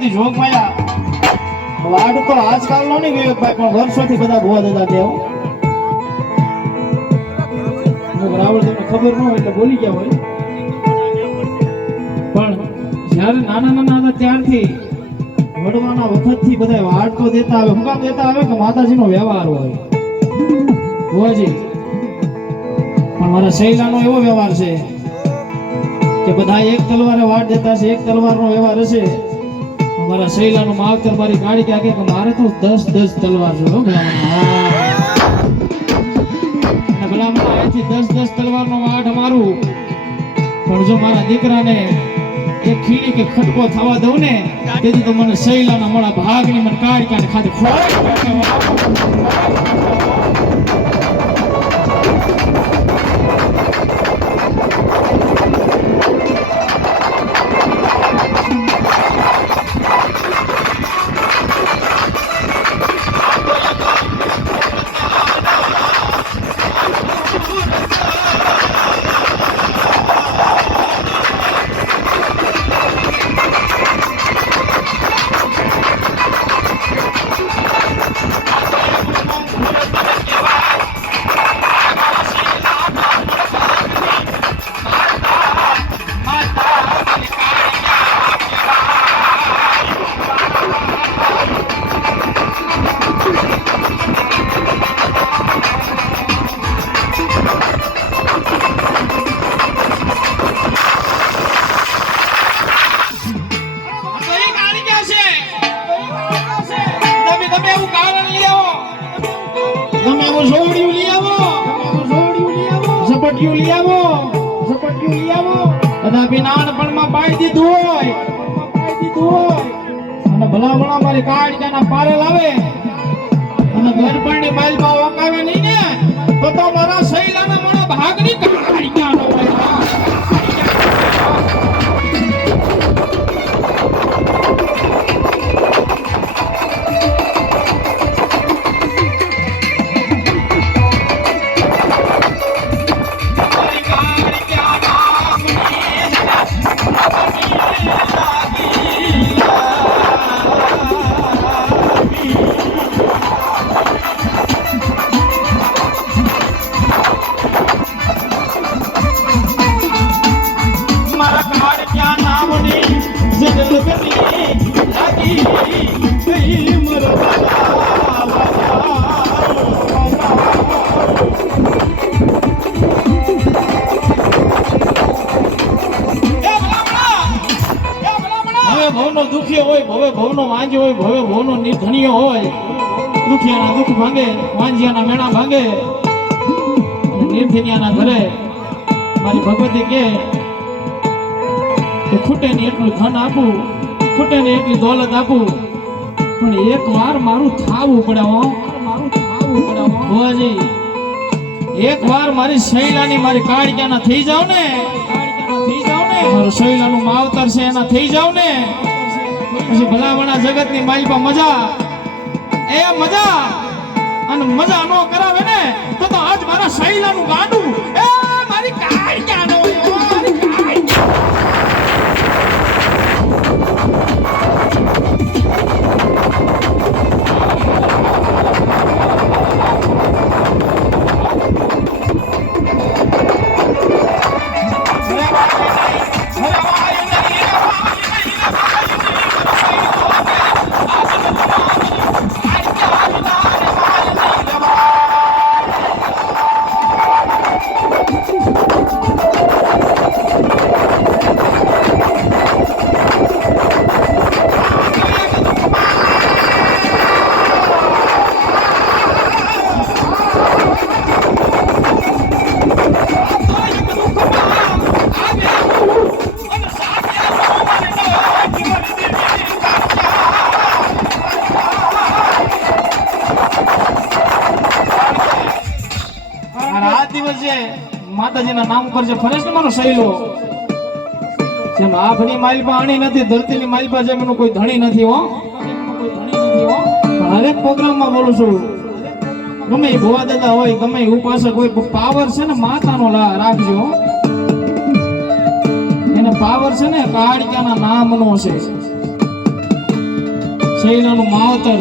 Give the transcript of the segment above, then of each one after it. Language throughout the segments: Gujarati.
બધી જોગ માયા વાડ તો આજકાલ નો નહીં વિવેકભાઈ પણ વર્ષોથી બધા ભૂવા દાદા દેવ રાવળ તમને ખબર ન હોય એટલે બોલી ગયા હોય પણ જ્યારે નાના હતા ત્યારથી વડવાના વખતથી બધા વાડ તો દેતા આવે હું કામ દેતા આવે કે માતાજીનો વ્યવહાર હોય ભુવાજી પણ મારા શૈલાનો એવો વ્યવહાર છે કે બધા એક તલવારે વાડ દેતા છે એક તલવારનો વ્યવહાર હશે મારા શૈલાનો માવતર મારી ગાડી કે કે મારે તો 10 તલવાર છે હો ભલામણ અહીંથી 10 તલવારનો વાડ મારું પણ જો મારા દીકરાને એક ખીલી કે ખટકો થવા દઉં ને તેથી તો મને શૈલાના મોડા ભાગની મને કાઢ ખાતે ખોરાક નાનપણમાં પાઈ દીધું હોય અને ભલા મારી કાળજાના પારે લાવે અને ગરબડની માલમાં વકાવે નહીં ને તો મારા શૈલાના મારા ભાગની કાળજા ન હોય દુખી હોય ભવે ભવનો વાંજ હોય ભવે ભવનો નિધનિયો હોય દુખિયાના દુઃખ ભાંગે વાંજિયાના મેણા ભાંગે અને નિર્ધનિયાના ઘરે મારી ભગવતી કે ખૂટે ને એટલું ધન આપું ખૂટે ને એટલી દોલત આપું પણ એક વાર મારું થાવું પડે ભુવાજી એક વાર મારી શૈલાની મારી કાળજાના થઈ જાવ ને મારું શૈલાનું માવતર છે એના થઈ જાવ ને પછી ભલામણા જગતની માલિપા મજા એ મજા અને મજા નો કરાવે ને તો આજ મારા શૈલાનું ગાંડું એ મારી કાળજાનો માતાજીના નામ ઉપર જે ફરે છે મારો શૈલો જેમ આભની માલિપા આણી નથી ધરતીની માલિપા જેમ એનું કોઈ ધણી નથી હો હરેક પ્રોગ્રામમાં બોલું છું ગમે ભુવા દાદા હોય ગમે ઉપાસક હોય પાવર છે ને માતાનો રાખજો એને પાવર છે ને કાળિયાના નામનો છે શૈલાનું માવતર,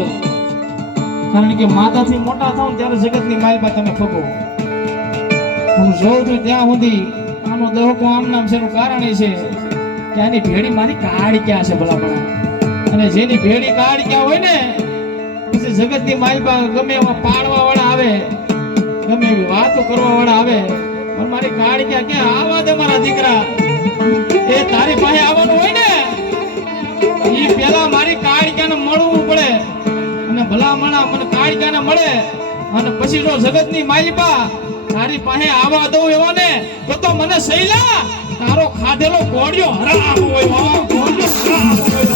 કારણ કે માતાથી મોટા થાવ ત્યારે જગતની માલમાં તમે ફગો. હું જોઉં છું ત્યાં સુધી આનો દહકો આમ નામ છે એનું કારણ એ છે કે આની ભેડી મારી કાળી ક્યાં છે ભલામણ. અને જેની ભેડી કાળી ક્યાં હોય ને પછી જગતની માલમાં ગમે એવા પાડવા વાળા આવે, ગમે એવી વાતો કરવા વાળા આવે, પણ મારી કાળી ક્યાં આવા દે મારા દીકરા. એ તારી પાસે આવવાનું હોય ને એ પેલા મારી કાળિકાને મળવું પડે, અને ભલામણા મને કાળિકાને મળે અને પછી જો જગતની માલિકા તારી પાસે આવવા દઉં એવો ને તો મને શૈલા તારો ખાધેલો ગોળિયો હરાવો હોય, ગોળિયો હરાવો હોય.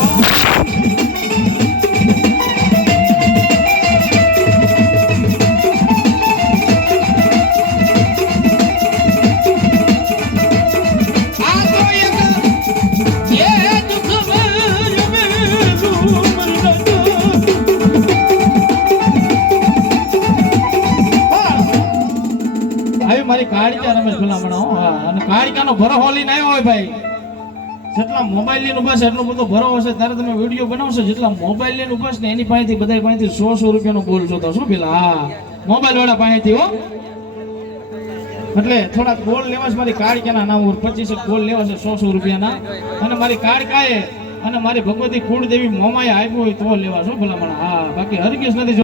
મારી કાળિકા રમેશ ભલામણો. અને કાળિકાનો ભરોહો લઈને આવ્યો હોય ભાઈ. જેટલા મોબાઈલ ની બસ એટલો બધો ભરોહો છે ત્યારે તમે વિડીયો બનાવશો. જેટલા મોબાઈલ ની બસ ને એની પાસેથી બધા પાસેથી 100 રૂપિયાનો બોલશો તો શું પેલા? હા, મોબાઈલ વાળા પાસેથી હો. એટલે થોડાક બોલ લેવા છે મારી કાળિકાના નામ ઉપર, 25 બોલ લેવા છે 100 રૂપિયાના. અને મારી કાળિકાએ અને મારી ભગવતી કુળદેવી મોમાએ આપ્યું હોય તો લેવા છો ભલામણ. હા, બાકી હરગીસ નથી.